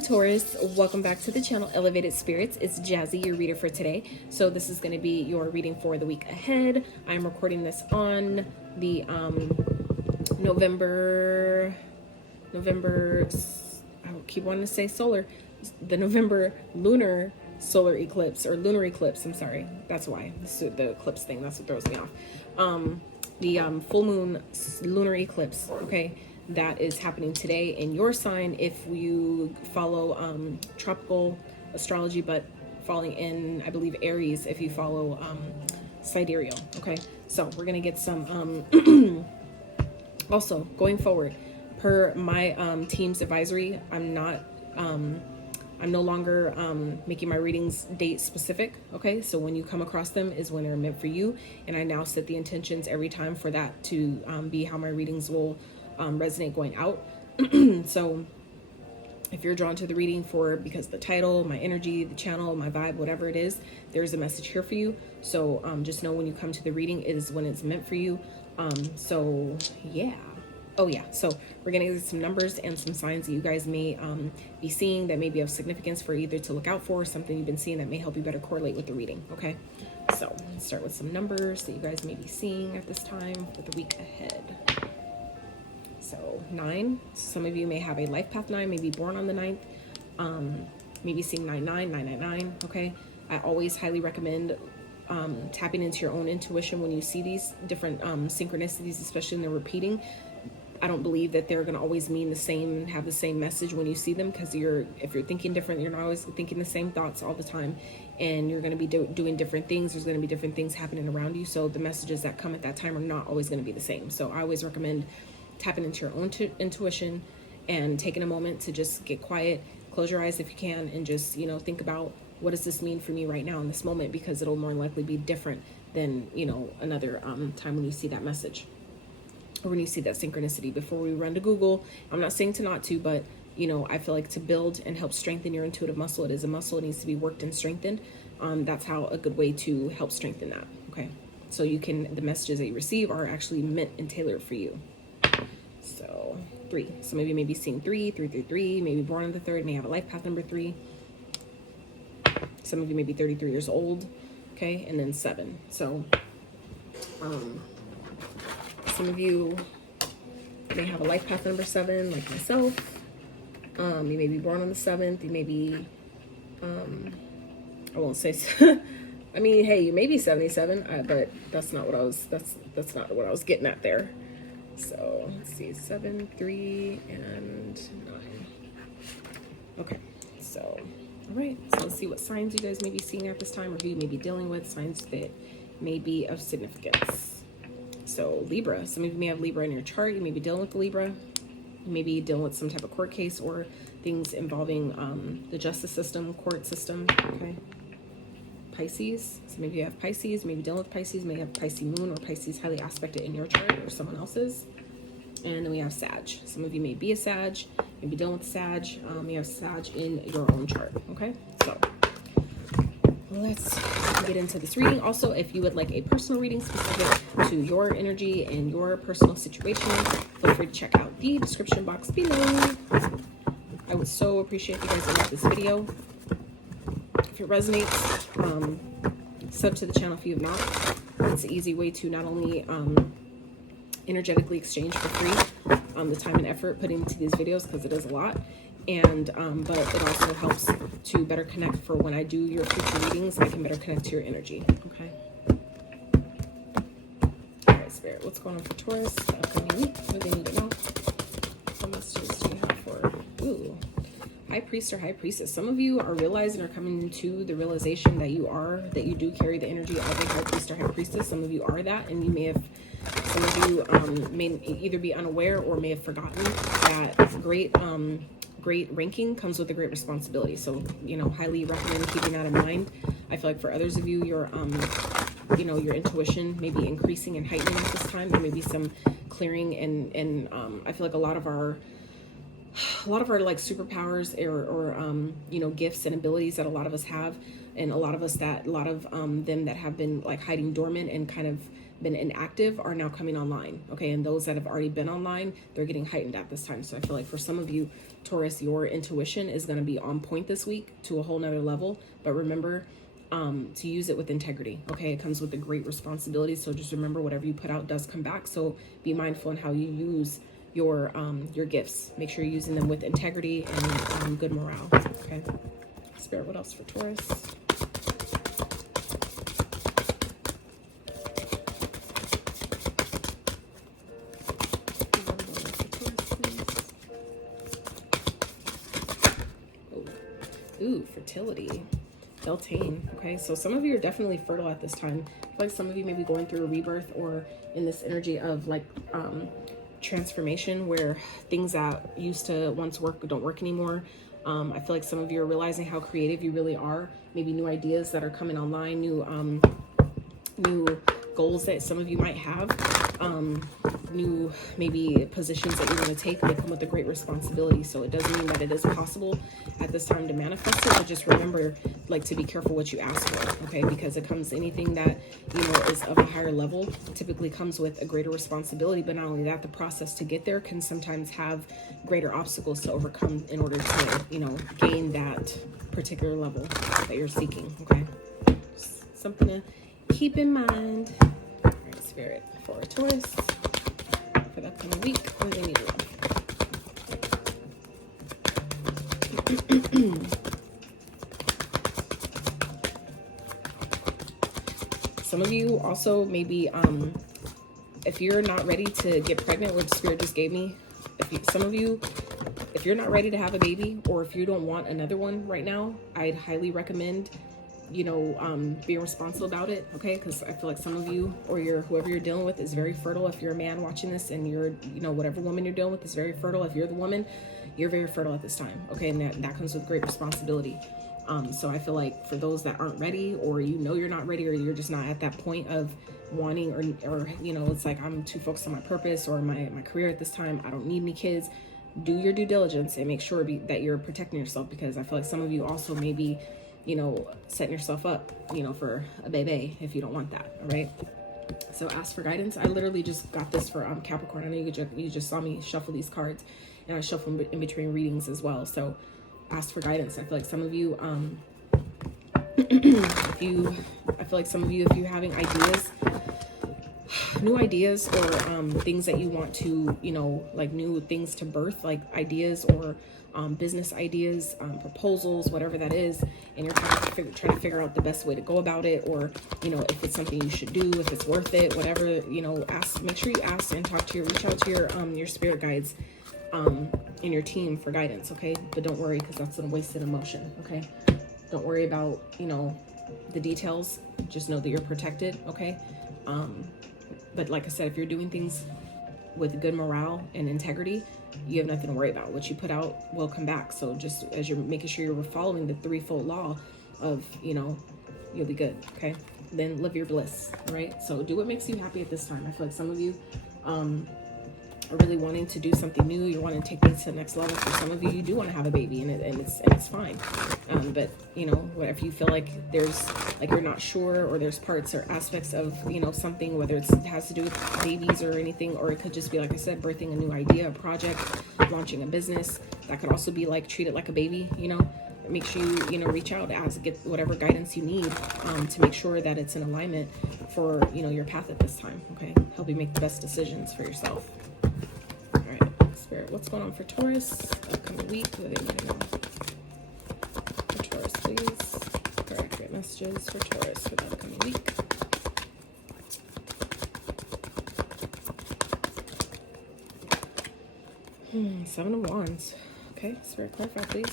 morning, Taurus. Welcome back to the channel, Elevated Spirits. It's Jazi, your reader for today. So this is going to be your reading for the week ahead. I'm recording this on the November, I keep wanting to say solar, the November lunar solar eclipse, or lunar eclipse, I'm sorry. That's why, the eclipse thing, that's what throws me off. The full moon lunar eclipse, okay? That is happening today in your sign if you follow tropical astrology, but falling in, I believe, Aries if you follow sidereal. Okay, so we're gonna get some also going forward per my team's advisory. I'm no longer making my readings date specific. Okay, so when you come across them is when they're meant for you, and I now set the intentions every time for that to be how my readings will resonate going out. So if you're drawn to the reading because the title, my energy, the channel, my vibe, whatever it is, there's a message here for you. So just know when you come to the reading is when it's meant for you. So yeah. Oh yeah, so we're gonna get some numbers and some signs that you guys may be seeing that may be of significance for either to look out for, or something you've been seeing that may help you better correlate with the reading. Okay, so let's start with some numbers that you guys may be seeing at this time for the week ahead. So 9, some of you may have a life path 9, maybe born on the 9th, maybe seeing 99, 999, okay? I always highly recommend tapping into your own intuition when you see these different synchronicities, especially when they're repeating. I don't believe that they're going to always mean the same, have the same message when you see them, because if you're thinking different, you're not always thinking the same thoughts all the time, and you're going to be doing different things. There's going to be different things happening around you, so the messages that come at that time are not always going to be the same. So I always recommend tapping into your own intuition and taking a moment to just get quiet, close your eyes if you can, and just, think about, what does this mean for me right now in this moment, because it'll more likely be different than, another time when you see that message or when you see that synchronicity. Before we run to Google, I'm not saying not to, but I feel like to build and help strengthen your intuitive muscle, it is a muscle, it needs to be worked and strengthened. That's how a good way to help strengthen that. Okay, so the messages that you receive are actually meant and tailored for you. So 3, some of you may be seeing 3, 333, maybe born on the 3rd, may have a life path number 3. Some of you may be 33 years old, okay, and then 7. So some of you may have a life path number 7, like myself. You may be born on the 7th. You may be, I won't say. I mean, hey, you may be 77, but that's not what I was. That's not what I was getting at there. So let's see, 7, 3, and 9. Okay, so all right. So let's see what signs you guys may be seeing at this time, or who you may be dealing with, signs that may be of significance. So Libra, some of you may have Libra in your chart. You may be dealing with Libra. You may be dealing with some type of court case or things involving the justice system, court system. Okay. Pisces, some of you have Pisces, maybe dealing with Pisces, may have Pisces moon or Pisces highly aspected in your chart or someone else's. And then we have Sag. Some of you may be a Sag, maybe dealing with Sag. You have Sag in your own chart. Okay, so let's get into this reading. Also, if you would like a personal reading specific to your energy and your personal situation, feel free to check out the description box below. I would so appreciate if you guys like this video. If it resonates, sub to the channel if you have not. It's an easy way to not only energetically exchange for free the time and effort put into these videos, because it is a lot, and but it also helps to better connect for when I do your future readings. I can better connect to your energy. Okay. All right, Spirit, what's going on for Taurus upcoming week? What do they need to know? What messages do you have for High Priest or High Priestess? Some of you are realizing or coming into the realization that you do carry the energy of a High Priest or High Priestess. Some of you are that, and you may have, some of you may either be unaware or may have forgotten that great ranking comes with a great responsibility. So, highly recommend keeping that in mind. I feel like for others of you, your intuition may be increasing and heightening at this time. There may be some clearing, and I feel like a lot of our like superpowers or gifts and abilities that a lot of us have, and a lot of them that have been like hiding dormant and kind of been inactive are now coming online, okay? And those that have already been online, they're getting heightened at this time. So I feel like for some of you, Taurus, your intuition is going to be on point this week to a whole nother level. But remember to use it with integrity, okay? It comes with a great responsibility. So just remember, whatever you put out does come back. So be mindful in how you use your gifts. Make sure you're using them with integrity and good morale, okay? Spirit, what else for Taurus? Ooh, fertility. Beltane. Okay, so some of you are definitely fertile at this time. I feel like some of you may be going through a rebirth or in this energy of like transformation where things that used to once work don't work anymore. I feel like some of you are realizing how creative you really are. Maybe new ideas that are coming online, new goals that some of you might have, new maybe positions that you're going to take. They come with a great responsibility. So it does mean that it is possible at this time to manifest it, but just remember, like, to be careful what you ask for, okay? Because it comes, anything that, you know, is of a higher level typically comes with a greater responsibility. But not only that, the process to get there can sometimes have greater obstacles to overcome in order to, you know, gain that particular level that you're seeking, okay? Just something to keep in mind. All right, Spirit, for Taurus, for the upcoming week, what do they need to love? Some of you also maybe, if you're not ready to get pregnant, what Spirit just gave me, some of you, if you're not ready to have a baby, or if you don't want another one right now, I'd highly recommend, you know, being responsible about it, okay? Because I feel like some of you, or whoever you're dealing with is very fertile. If you're a man watching this and you're, you know, whatever woman you're dealing with is very fertile. If you're the woman, you're very fertile at this time, okay? And that comes with great responsibility. So I feel like for those that aren't ready, or you know you're not ready, or you're just not at that point of wanting, or you know, it's like, I'm too focused on my purpose or my career at this time, I don't need any kids. Do your due diligence and make sure that you're protecting yourself, because I feel like some of you also may be, you know, setting yourself up, you know, for a baby if you don't want that, all right? So ask for guidance. I literally just got this for Capricorn. I know you just saw me shuffle these cards, and I shuffle in between readings as well. So ask for guidance. I feel like some of you, if you're having ideas, new ideas, or things that you want to, you know, like new things to birth, like ideas or business ideas, proposals, whatever that is, and you're trying to figure out the best way to go about it, or, you know, if it's something you should do, if it's worth it, whatever, you know, make sure you ask and reach out to your spirit guides in your team for guidance, okay? But don't worry, because that's a wasted emotion, okay? Don't worry about, you know, the details. Just know that you're protected, okay? But like I said, if you're doing things with good morale and integrity, you have nothing to worry about. What you put out will come back. So just as you're making sure you're following the threefold law of, you know, you'll be good, okay? Then live your bliss, right? So do what makes you happy at this time. I feel like some of you are really wanting to do something new. You're wanting to take things to the next level. For some of you, you do want to have a baby, and it's fine. But you know, if you feel like you're not sure, or there's parts or aspects of, you know, something, whether it has to do with babies or anything, or it could just be, like I said, birthing a new idea, a project, launching a business. That could also be like, treat it like a baby, you know. Make sure you know, reach out, get whatever guidance you need to make sure that it's in alignment for, you know, your path at this time, okay? Help you make the best decisions for yourself. All right, Spirit, what's going on for Taurus upcoming week? What do they need to know for Taurus, please? For accurate messages for Taurus for the upcoming week. Seven of Wands. Okay, Spirit, clarify, please.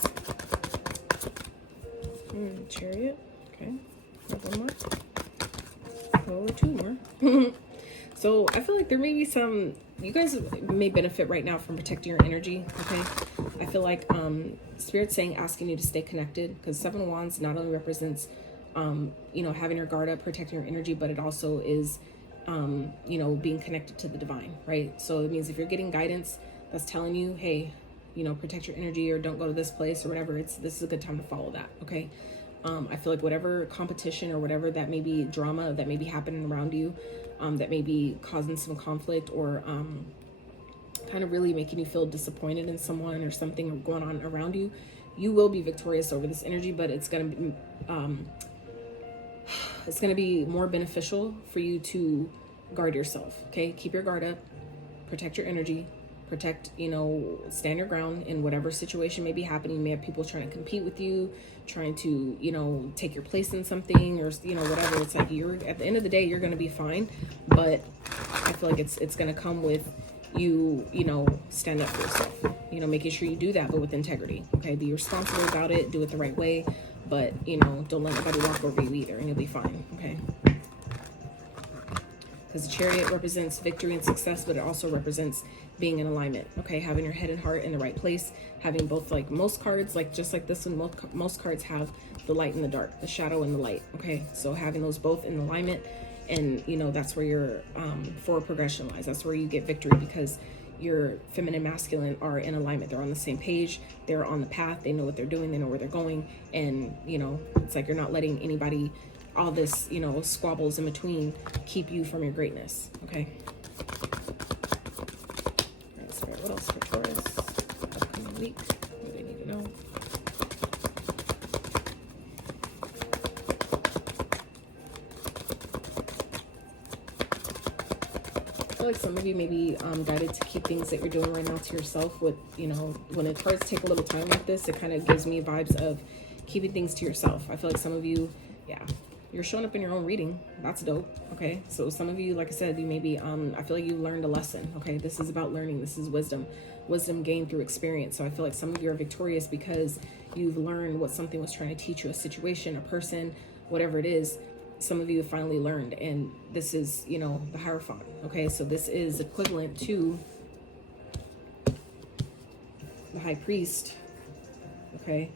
Chariot. Okay, one more. Or two more. So I feel like there may be some, you guys may benefit right now from protecting your energy, okay? I feel like Spirit's saying, asking you to stay connected, because Seven of Wands not only represents, you know, having your guard up, protecting your energy, but it also is, you know, being connected to the divine, right? So it means if you're getting guidance that's telling you, hey, you know, protect your energy, or don't go to this place, or whatever, this is a good time to follow that, okay? I feel like whatever competition or whatever that may be, drama that may be happening around you, that may be causing some conflict or kind of really making you feel disappointed in someone or something going on around you, you will be victorious over this energy. But it's going to be more beneficial for you to guard yourself. Okay, keep your guard up, protect your energy, protect, you know, stand your ground in whatever situation may be happening. You may have people trying to compete with you, trying to, you know, take your place in something, or, you know, whatever. It's like, you're, at the end of the day, you're going to be fine. But I feel like it's going to come with you, you know, stand up for yourself, you know, making sure you do that, but with integrity. Okay, be responsible about it, do it the right way, but, you know, don't let nobody walk over you either, and you'll be fine. Okay, because the Chariot represents victory and success, but it also represents being in alignment. Okay, having your head and heart in the right place, having both, like most cards, like just like this one, most cards have the light and the dark, the shadow and the light. Okay, so having those both in alignment, and, you know, that's where your forward progression lies. That's where you get victory, because your feminine, masculine are in alignment. They're on the same page. They're on the path. They know what they're doing. They know where they're going. And, you know, it's like you're not letting anybody, all this, you know, squabbles in between, keep you from your greatness. Okay. All right, Spirit, what else for Taurus? Upcoming week. What do they need to know? Like some of you may be guided to keep things that you're doing right now to yourself. With, you know, when the cards take a little time like this, it kind of gives me vibes of keeping things to yourself. I feel like some of you, yeah, you're showing up in your own reading. That's dope. Okay, so some of you, like I said, you may be I feel like you learned a lesson. Okay, this is about learning. This is wisdom gained through experience. So I feel like some of you are victorious because you've learned what something was trying to teach you, a situation, a person, whatever it is. Some of you have finally learned, and this is, you know, the Hierophant. Okay, so this is equivalent to the High Priest. Okay,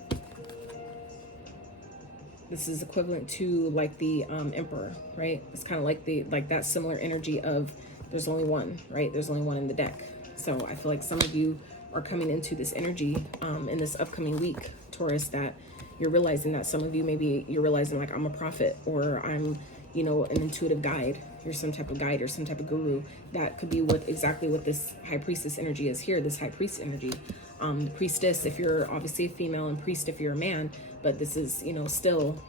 this is equivalent to like the Emperor, right? It's kind of like that similar energy of there's only one, right? There's only one in the deck. So I feel like some of you are coming into this energy in this upcoming week, Taurus, that you're realizing that some of you, maybe you're realizing like, I'm a prophet, or I'm, you know, an intuitive guide. You're some type of guide or some type of guru. That could be exactly what this High Priestess energy is here, this High Priest energy. The Priestess, if you're obviously a female, and Priest if you're a man, but this is, you know, still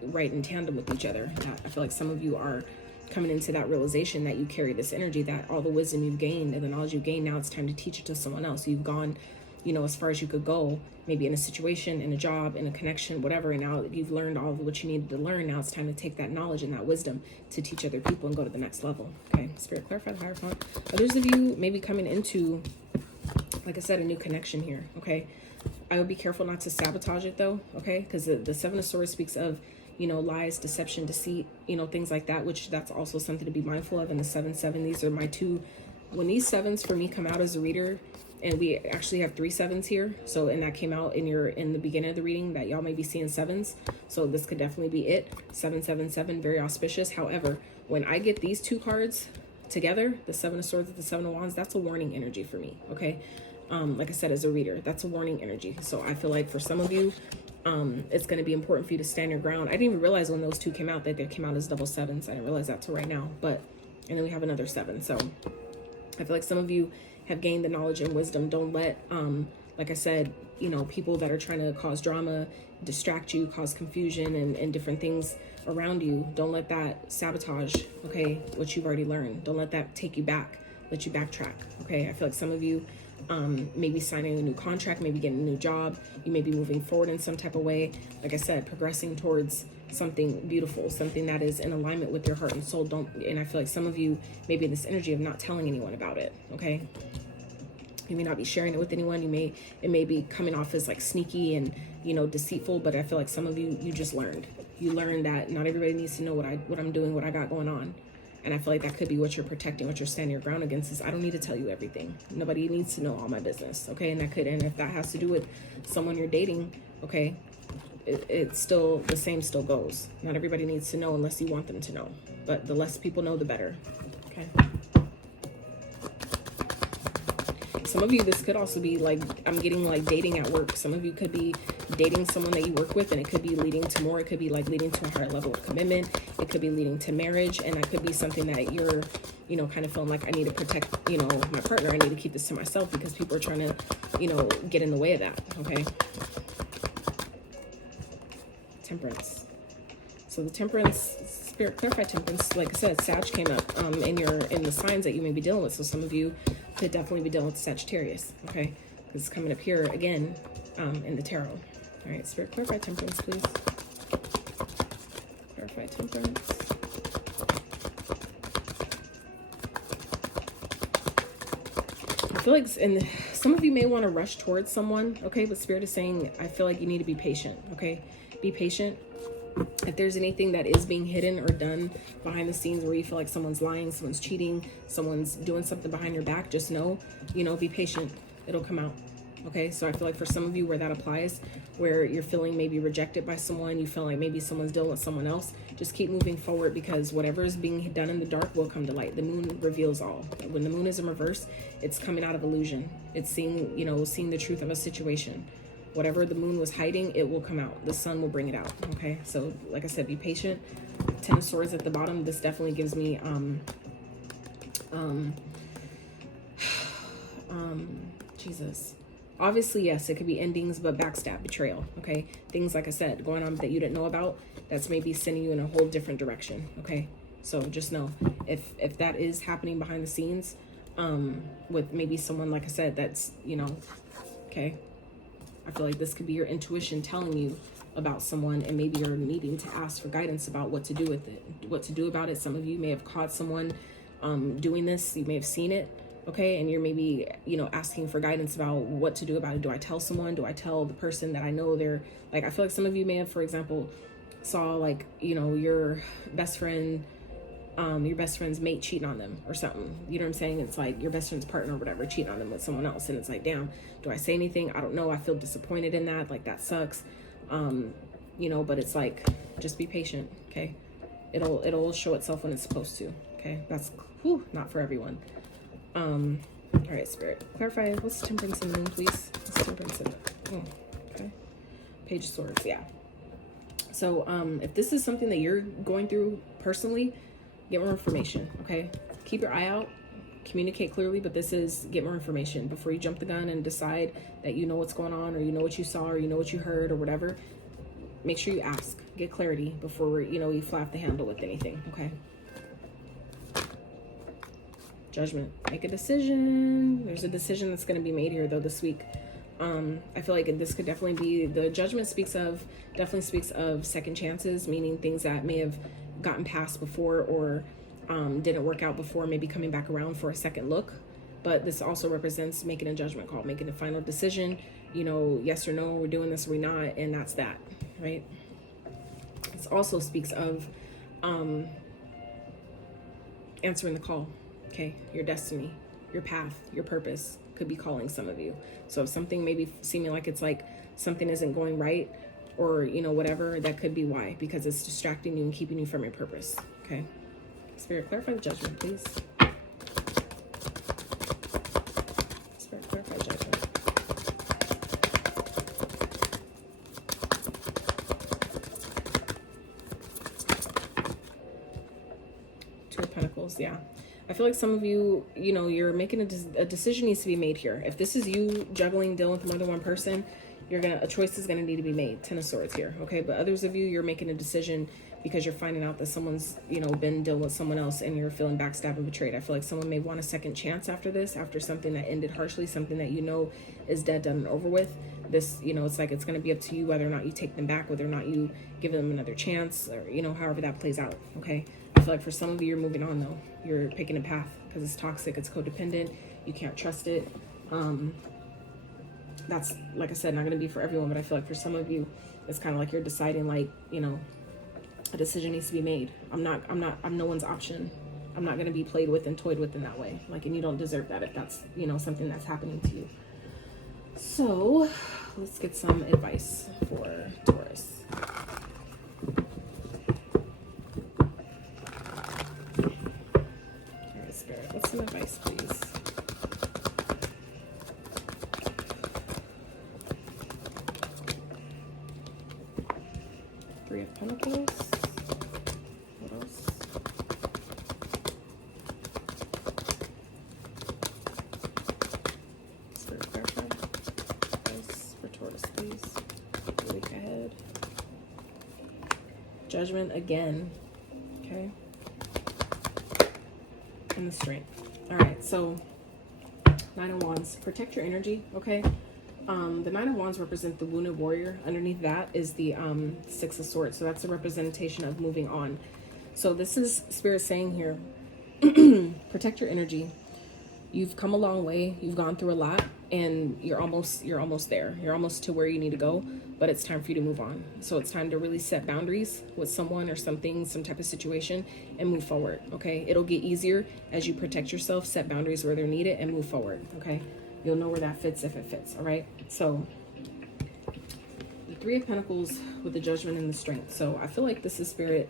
right in tandem with each other. I feel like some of you are coming into that realization that you carry this energy, that all the wisdom you've gained and the knowledge you've gained, now it's time to teach it to someone else. You've gone, you know, as far as you could go, maybe in a situation, in a job, in a connection, whatever, and now you've learned all of what you needed to learn. Now it's time to take that knowledge and that wisdom to teach other people and go to the next level. Okay, Spirit, clarify the Hierophant. Others of you may be coming into, like I said, a new connection here. Okay, I would be careful not to sabotage it though. Okay, because the Seven of Swords speaks of, you know, lies, deception, deceit, you know, things like that, which that's also something to be mindful of. And the 7-7, these are my two, when these sevens for me come out as a reader, and we actually have 3 7s here. So, and that came out in the beginning of the reading, that y'all may be seeing 7s. So this could definitely be it. 777, very auspicious. However, when I get these two cards together, the 7 of Swords with the 7 of Wands, that's a warning energy for me. Okay. Like I said, as a reader, that's a warning energy. So I feel like for some of you, it's going to be important for you to stand your ground. I didn't even realize when those two came out that they came out as double 7s. I didn't realize that till right now, but, and then we have another 7. So I feel like some of you have gained the knowledge and wisdom. Don't let, like I said, you know, people that are trying to cause drama, distract you, cause confusion and different things around you. Don't let that sabotage, okay, what you've already learned. Don't let that take you back, let you backtrack. Okay, I feel like some of you maybe signing a new contract, maybe getting a new job. You may be moving forward in some type of way. Like I said, progressing towards something beautiful, something that is in alignment with your heart and soul. And I feel like some of you may be in this energy of not telling anyone about it. Okay, you may not be sharing it with anyone. It may be coming off as like sneaky and, you know, deceitful. But I feel like some of you just learned. You learned that not everybody needs to know what I'm doing, what I got going on. And I feel like that could be what you're protecting, what you're standing your ground against, is I don't need to tell you everything. Nobody needs to know all my business. Okay, and and if that has to do with someone you're dating, okay, it's still the same, still goes. Not everybody needs to know unless you want them to know. But the less people know, the better. Okay. some of you, this could also be like, I'm getting like dating at work. Some of you could be dating someone that you work with, and it could be leading to more. It could be like leading to a higher level of commitment. It could be leading to marriage, and that could be something that you're, you know, kind of feeling like, I need to protect, you know, my partner. I need to keep this to myself because people are trying to, you know, get in the way of that. Okay. Temperance. So the Temperance, Spirit, clarify Temperance. Like I said, Sag came up in the signs that you may be dealing with. So some of you could definitely be dealing with Sagittarius. Okay, because it's coming up here again in the tarot. All right, Spirit, clarify Temperance, please. Clarify Temperance. I feel like, and some of you may want to rush towards someone. Okay, but Spirit is saying, I feel like you need to be patient. Okay, be patient. If there's anything that is being hidden or done behind the scenes where you feel like someone's lying, someone's cheating, someone's doing something behind your back, just know, you know, be patient. It'll come out. Okay, so I feel like for some of you where that applies, where you're feeling maybe rejected by someone, you feel like maybe someone's dealing with someone else, just keep moving forward, because whatever is being done in the dark will come to light. The moon reveals all. When the moon is in reverse, it's coming out of illusion. It's seeing, you know, seeing the truth of a situation. Whatever the moon was hiding, it will come out. The sun will bring it out. Okay, so like I said, be patient. 10 of Swords at the bottom. This definitely gives me Jesus. Obviously, yes, it could be endings, but backstab, betrayal. Okay, things like I said going on that you didn't know about, that's maybe sending you in a whole different direction. Okay, so just know if that is happening behind the scenes, with maybe someone, like I said, that's, you know, okay, I feel like this could be your intuition telling you about someone, and maybe you're needing to ask for guidance about what to do with it, what to do about it. Some of you may have caught someone doing this. You may have seen it. Okay, and you're maybe, you know, asking for guidance about what to do about it. Do I tell someone? Do I tell the person that I know they're, like, I feel like some of you may have, for example, saw, like, you know, your best friend's mate cheating on them or something. You know what I'm saying? It's like your best friend's partner or whatever cheating on them with someone else, and it's like, damn, do I say anything? I don't know. I feel disappointed in that. Like, that sucks. You know, but it's like, just be patient. Okay, it'll show itself when it's supposed to. Okay, that's not for everyone. All right, Spirit, clarify what's Temperance and Moon, please. What's Temperance and okay, Page of Swords. Yeah. So if this is something that you're going through personally, get more information. Okay, keep your eye out, communicate clearly, but this is, get more information before you jump the gun and decide that you know what's going on, or you know what you saw, or you know what you heard, or whatever. Make sure you ask, get clarity before, you know, you fly off the handle with anything. Okay. Judgment. Make a decision. There's a decision that's going to be made here though this week. I feel like this could definitely be, the Judgment definitely speaks of second chances, meaning things that may have gotten past before, or didn't work out before, maybe coming back around for a second look. But this also represents making a judgment call, making a final decision, you know, yes or no, we're doing this or we're not, and that's that, right? This also speaks of answering the call. Okay, your destiny, your path, your purpose could be calling some of you. So if something may be seeming like it's like something isn't going right, or, you know, whatever, that could be why, because it's distracting you and keeping you from your purpose. Okay, Spirit, clarify the Judgment, please. Spirit, clarify Judgment. Two of Pentacles, yeah. I feel like some of you, you know, you're making a decision needs to be made here. If this is you juggling, dealing with more than one person, a choice is gonna need to be made. 10 of Swords here, okay? But others of you, you're making a decision because you're finding out that someone's, you know, been dealing with someone else, and you're feeling backstabbed and betrayed. I feel like someone may want a second chance after this, after something that ended harshly, something that you know is dead, done, and over with. This, you know, it's like, it's gonna be up to you whether or not you take them back, whether or not you give them another chance, or, you know, however that plays out, okay? I feel like for some of you, you're moving on though. You're picking a path because it's toxic, it's codependent, you can't trust it. That's, like I said, not going to be for everyone, but I feel like for some of you, it's kind of like you're deciding, like, you know, a decision needs to be made. I'm no one's option. I'm not going to be played with and toyed with in that way. Like, and you don't deserve that if that's, you know, something that's happening to you. So let's get some advice for Taurus. All right, Spirit, what's some advice, please? Three of Pentacles. What else? Spirit pressure. Advice for Taurus, please. The week ahead. Judgment again. Okay. And the Strength. All right, so Nine of Wands. Protect your energy, okay? The Nine of Wands represent the wounded warrior. Underneath that is the Six of Swords. So that's a representation of moving on. So this is Spirit saying here, protect your energy. You've come a long way. You've gone through a lot, and you're almost there. You're almost to where you need to go, but it's time for you to move on. So it's time to really set boundaries with someone or something, some type of situation, and move forward, okay? It'll get easier as you protect yourself, set boundaries where they're needed, and move forward, okay? You'll know where that fits if it fits, all right? So the Three of Pentacles with the Judgment and the Strength. So I feel like this is Spirit.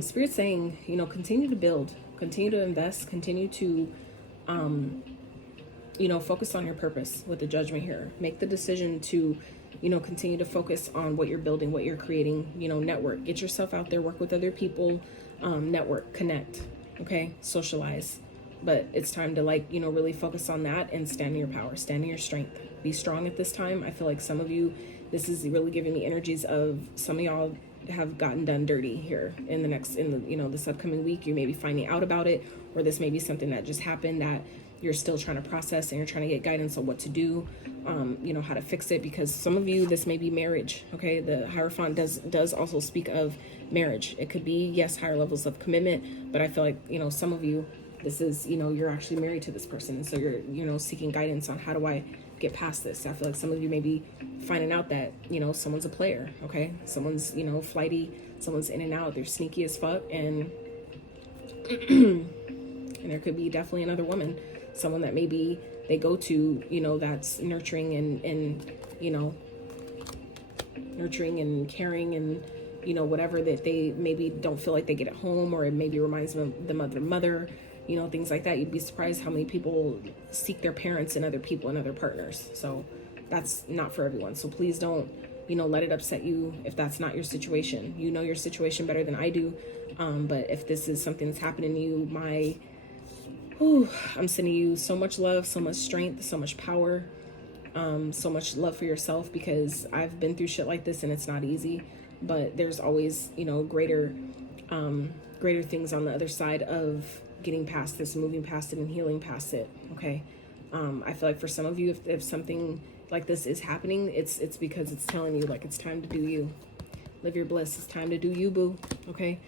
Spirit saying, you know, continue to build, continue to invest, continue to, you know, focus on your purpose with the Judgment here. Make the decision to, you know, continue to focus on what you're building, what you're creating, you know, network. Get yourself out there, work with other people, network, connect, okay? Socialize. But it's time to, like, you know, really focus on that and stand in your power, stand in your strength. Be strong at this time. I feel like some of you, this is really giving me energies of some of y'all have gotten done dirty here in the you know, this upcoming week. You may be finding out about it, or this may be something that just happened that you're still trying to process and you're trying to get guidance on what to do, you know, how to fix it. Because some of you, this may be marriage, okay? The Hierophant does also speak of marriage. It could be, yes, higher levels of commitment, but I feel like, you know, some of you, this is, you know, you're actually married to this person. So you're, you know, seeking guidance on how do I get past this. I feel like some of you may be finding out that, you know, someone's a player, okay? Someone's, you know, flighty, someone's in and out, they're sneaky as fuck, and and there could be definitely another woman, someone that maybe they go to, you know, that's nurturing and you know, nurturing and caring and, you know, whatever, that they maybe don't feel like they get at home, or it maybe reminds them of their mother, you know, things like that. You'd be surprised how many people seek their parents and other people and other partners. So that's not for everyone. So please don't, you know, let it upset you if that's not your situation. You know your situation better than I do. But if this is something that's happening to you, I'm sending you so much love, so much strength, so much power, so much love for yourself, because I've been through shit like this and it's not easy, but there's always, you know, greater things on the other side of getting past this, moving past it and healing past it. Okay. I feel like for some of you, if something like this is happening, it's because it's telling you, like, it's time to do you. Live your bliss. It's time to do you, boo. Okay.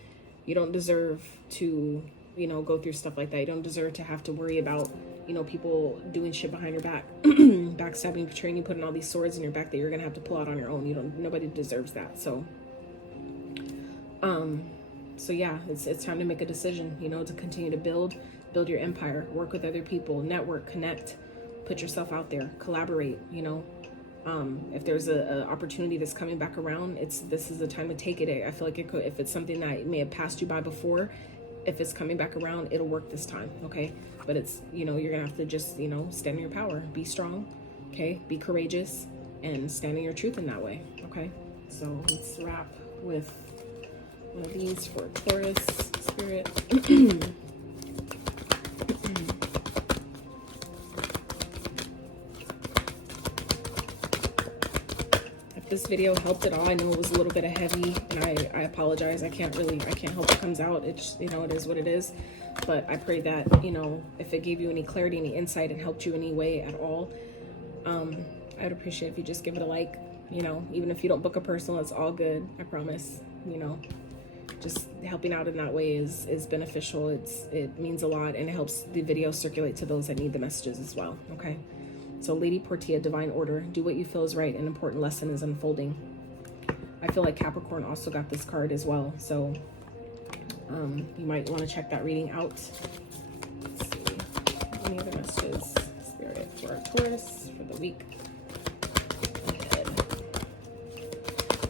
You don't deserve to, you know, go through stuff like that. You don't deserve to have to worry about, you know, people doing shit behind your back, backstabbing, betraying you, putting all these swords in your back that you're gonna have to pull out on your own. Nobody deserves that. So yeah, it's time to make a decision, you know, to continue to build your empire, work with other people, network, connect, put yourself out there, collaborate, you know. If there's a opportunity that's coming back around, this is the time to take it. I feel like it could, if it's something that may have passed you by before, if it's coming back around, it'll work this time, okay? But it's, you know, you're gonna have to just, you know, stand in your power, be strong, okay? Be courageous, and stand in your truth in that way, okay? So let's wrap with one of these for Taurus Spirit. If this video helped at all, I know it was a little bit of heavy, and I apologize. I can't help it comes out. It's, you know, it is what it is. But I pray that, you know, if it gave you any clarity, any insight, and helped you any way at all, I'd appreciate if you just give it a like. You know, even if you don't book a personal, it's all good. I promise. You know, just helping out in that way is beneficial. It means a lot, and it helps the video circulate to those that need the messages as well. Okay. So Lady Portia, Divine Order, do what you feel is right. An important lesson is unfolding. I feel like Capricorn also got this card as well. So you might want to check that reading out. Let's see. Any other messages? Spirit for Taurus for the week ahead.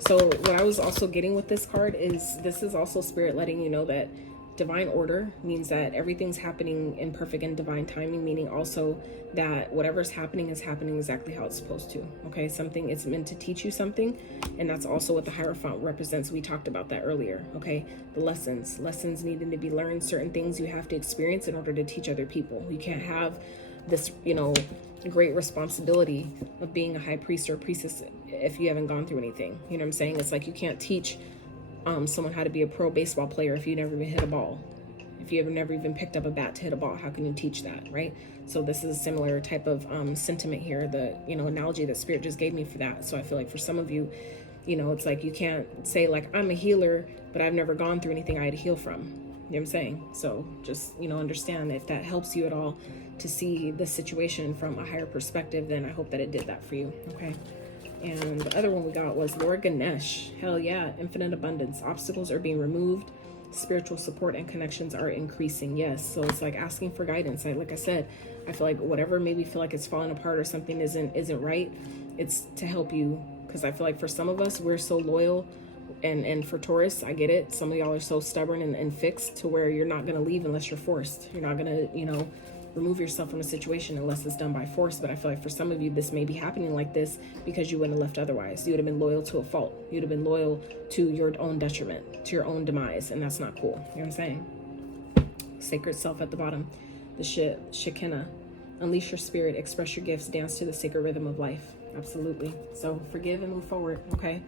So what I was also getting with this card is, this is also Spirit letting you know that divine order means that everything's happening in perfect and divine timing, meaning also that whatever's happening is happening exactly how it's supposed to. Okay, something, it's meant to teach you something, and that's also what the Hierophant represents. We talked about that earlier. Okay, the lessons needing to be learned, certain things you have to experience in order to teach other people. You can't have this, you know, great responsibility of being a high priest or priestess if you haven't gone through anything. You know what I'm saying? It's like you can't teach someone how to be a pro baseball player if you never even hit a ball. If you have never even picked up a bat to hit a ball, how can you teach that, right? So this is a similar type of sentiment here, the, you know, analogy that Spirit just gave me for that. So I feel like for some of you, you know, it's like you can't say like, I'm a healer, but I've never gone through anything I had to heal from. You know what I'm saying? So just, you know, understand, if that helps you at all to see the situation from a higher perspective, then I hope that it did that for you. Okay. And the other one we got was Lord Ganesh. Hell yeah, infinite abundance. Obstacles are being removed. Spiritual support and connections are increasing. Yes. So it's like asking for guidance. Like I said, I feel like whatever maybe feel like it's falling apart or something isn't right, it's to help you. Because I feel like for some of us, we're so loyal. And for Taurus, I get it. Some of y'all are so stubborn and fixed to where you're not going to leave unless you're forced. You're not going to, you know, remove yourself from a situation unless it's done by force. But I feel like for some of you, this may be happening like this because you wouldn't have left otherwise. You would have been loyal to a fault. You'd have been loyal to your own detriment, to your own demise, and that's not cool. You know what I'm saying? Sacred self at the bottom, the Shekinah. Unleash your spirit, express your gifts, dance to the sacred rhythm of life. Absolutely. So forgive and move forward, okay?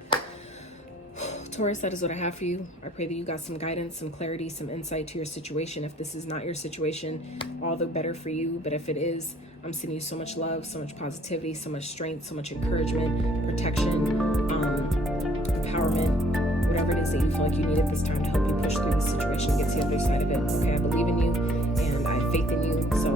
Taurus, that is what I have for you. I pray that you got some guidance, some clarity, some insight to your situation. If this is not your situation, all the better for you. But if it is, I'm sending you so much love, so much positivity, so much strength, so much encouragement, protection, empowerment, whatever it is that you feel like you need at this time to help you push through this situation and get to the other side of it. Okay, I believe in you and I have faith in you. So